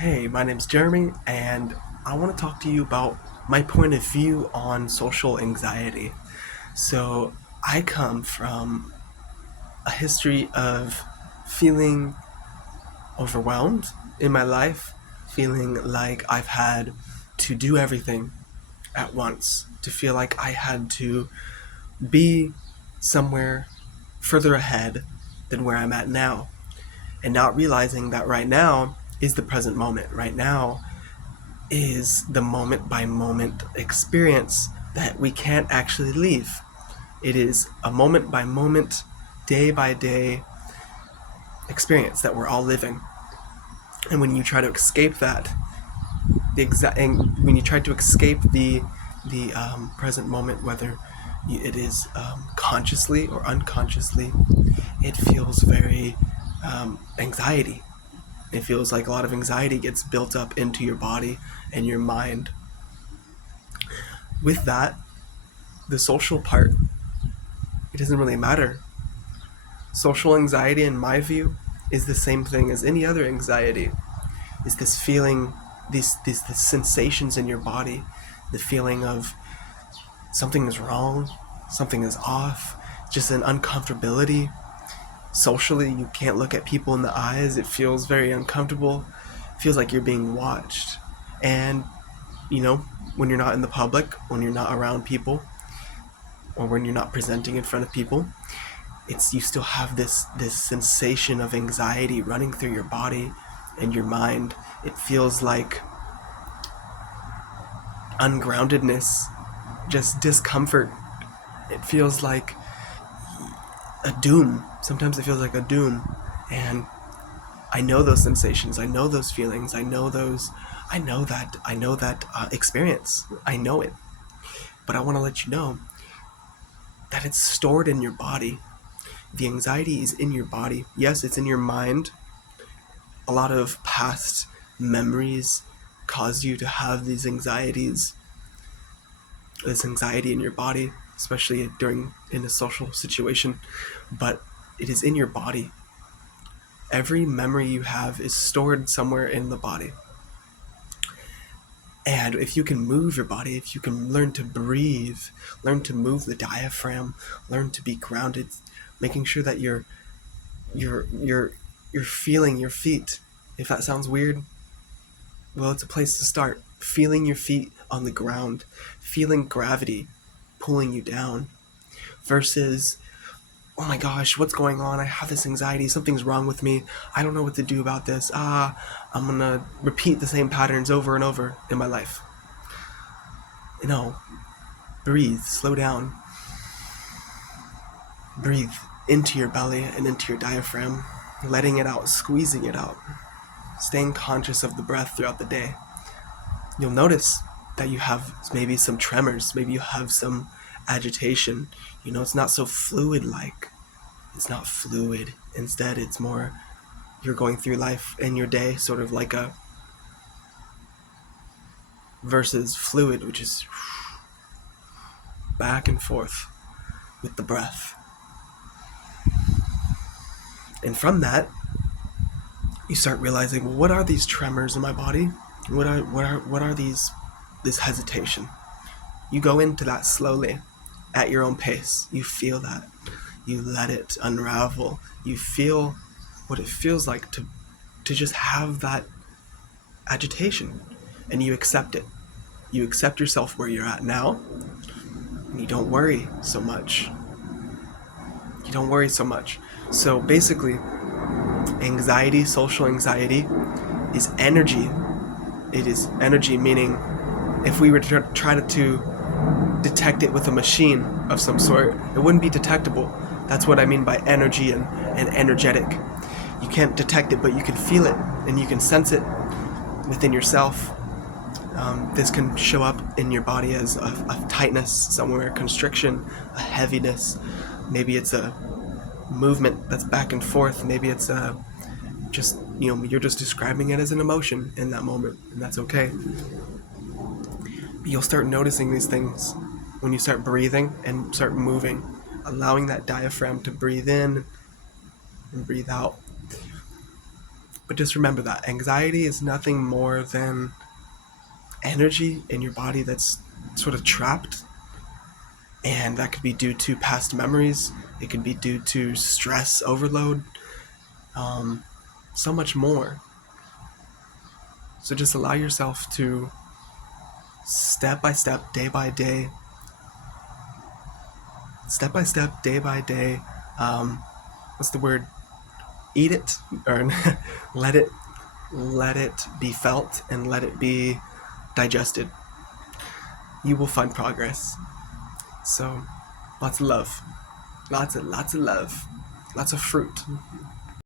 Hey, my name's Jeremy, and I want to talk to you about my point of view on social anxiety. So, I come from a history of feeling overwhelmed in my life, feeling like I've had to do everything at once, to feel like I had to be somewhere further ahead than where I'm at now, and not realizing that right now is the present moment. Right now is the moment by moment experience that we can't actually leave. It is a moment by moment, day by day experience that we're all living. And when you try to escape that, when you try to escape the present moment, whether it is consciously or unconsciously, it feels very anxiety. It feels like a lot of anxiety gets built up into your body and your mind. With that, the social part, it doesn't really matter. Social anxiety, in my view, is the same thing as any other anxiety. Is this feeling, these sensations in your body, the feeling of something is wrong, something is off, just an uncomfortability. Socially, you can't look at people in the eyes. It feels very uncomfortable. It feels like you're being watched. And, you know, when you're not in the public, when you're not around people, or when you're not presenting in front of people, it's you still have this sensation of anxiety running through your body and your mind. It feels like ungroundedness, just discomfort. It feels like a doom. Sometimes it feels like a doom. And I know those sensations. I know those feelings. I know that experience. I know it. But I want to let you know that it's stored in your body. The anxiety is in your body. Yes, it's in your mind. A lot of past memories cause you to have this anxiety in your body, especially in a social situation. But it is in your body. Every memory you have is stored somewhere in the body. And if you can move your body, if you can learn to breathe, learn to move the diaphragm, learn to be grounded, making sure that you're feeling your feet. If that sounds weird, well, it's a place to start. Feeling your feet on the ground, feeling gravity pulling you down, versus, oh my gosh, what's going on? I have this anxiety. Something's wrong with me. I don't know what to do about this. I'm gonna repeat the same patterns over and over in my life. No, breathe, slow down. Breathe into your belly and into your diaphragm, letting it out, squeezing it out, staying conscious of the breath throughout the day. You'll notice that you have maybe some tremors, maybe you have some agitation. It's not so fluid like. It's not fluid. Instead, it's more you're going through life in your day, sort of like a versus fluid, which is back and forth with the breath. And from that, you start realizing, well, what are these tremors in my body? What are this hesitation? You go into that slowly, at your own pace. You feel that. You let it unravel. You feel what it feels like to just have that agitation, and you accept it. You accept yourself where you're at now, and you don't worry so much. So basically, anxiety, social anxiety, is energy. It is energy, meaning if we were to try to detect it with a machine of some sort, it wouldn't be detectable. That's what I mean by energy and energetic. You can't detect it, but you can feel it and you can sense it within yourself. This can show up in your body as a tightness somewhere, a constriction, a heaviness. Maybe it's a movement that's back and forth. Maybe it's you're just describing it as an emotion in that moment, and that's okay. But you'll start noticing these things when you start breathing and start moving, allowing that diaphragm to breathe in and breathe out. But just remember that anxiety is nothing more than energy in your body that's sort of trapped. And that could be due to past memories, it could be due to stress overload, um, so much more. So just allow yourself to step by step, day by day, what's the word? Eat it, or let it let it be felt and let it be digested. You will find progress. So, lots of love, lots of love, lots of fruit.